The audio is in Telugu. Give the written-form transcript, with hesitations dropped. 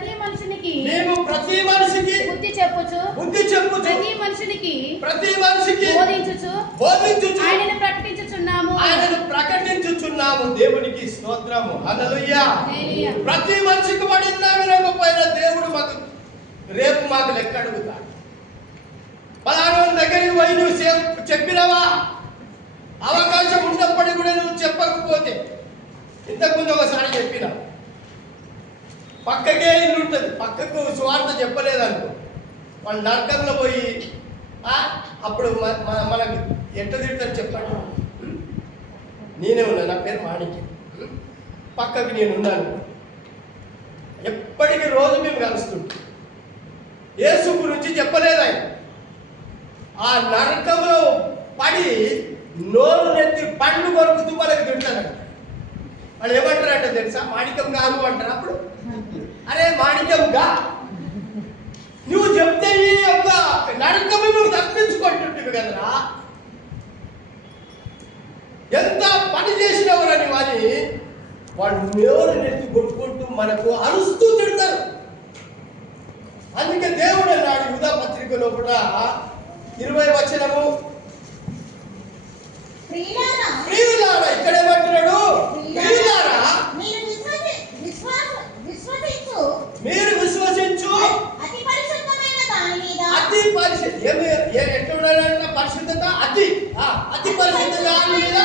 ప్రతి మనిషికి బుద్ధి చెప్పుచు ప్రతి మనిషికి బోధించుచు ఆయనను ప్రకటించుచున్నాము. దేవునికి స్తోత్రము. హల్లెలూయా. ప్రతి మనిషికి పడినా వినకపోయినా దేవుడు రేపు మాకు లెక్క అడుగుతాడు. పలానా దగ్గరికి పోయి నువ్వు చెప్పినవా? అవకాశం ఉన్నప్పటికీ కూడా నువ్వు చెప్పకపోతే, ఇంతకుముందు ఒకసారి చెప్పిన పక్కకే ఇల్లు ఉంటుంది, పక్కకు సువార్త చెప్పలేదనుకో, వాళ్ళు నరకంలో పోయి అప్పుడు మనకు ఎట్ట తిడతారు చెప్పండి. నేనే ఉన్నా, నా పేరు మాణిక్యం, పక్కకి నేను ఉన్నాను, ఎప్పటికీ రోజు మేము కలుస్తుంటాం. యేసు గురించి చెప్పలేదు ఆయన. ఆ నరకంలో పడి నోరు నెత్తి పండ్లు కొరుకుతూ వాళ్ళకి తిడతాడు. వాళ్ళు ఏమంటారంటే తెలుసా? మాణిక్యం గారు అంటారు. అప్పుడు అరే మాణిక్యం గా, నువ్వు చెప్తే ఈ యొక్క నరకము నువ్వు తప్పించుకుంటుంటివి కదరా, ఎంత పని చేసినవరని వారి వాళ్ళు నోరు నెత్తి కొట్టుకుంటూ మనకు అరుస్తూ తిడతారు. అందుకే దేవుడు అన్నాడు యూదా పత్రికలో కూడా 20 వచనము, ప్రియులారా, ఇక్కడ ఏమంటున్నాడు? ప్రియులారా మీరు విశ్వసించు అతి పరిశుద్ధ, ఎట్లున్నాడంటే పరిశుద్ధత, అతి పరిశుద్ధ దాని మీద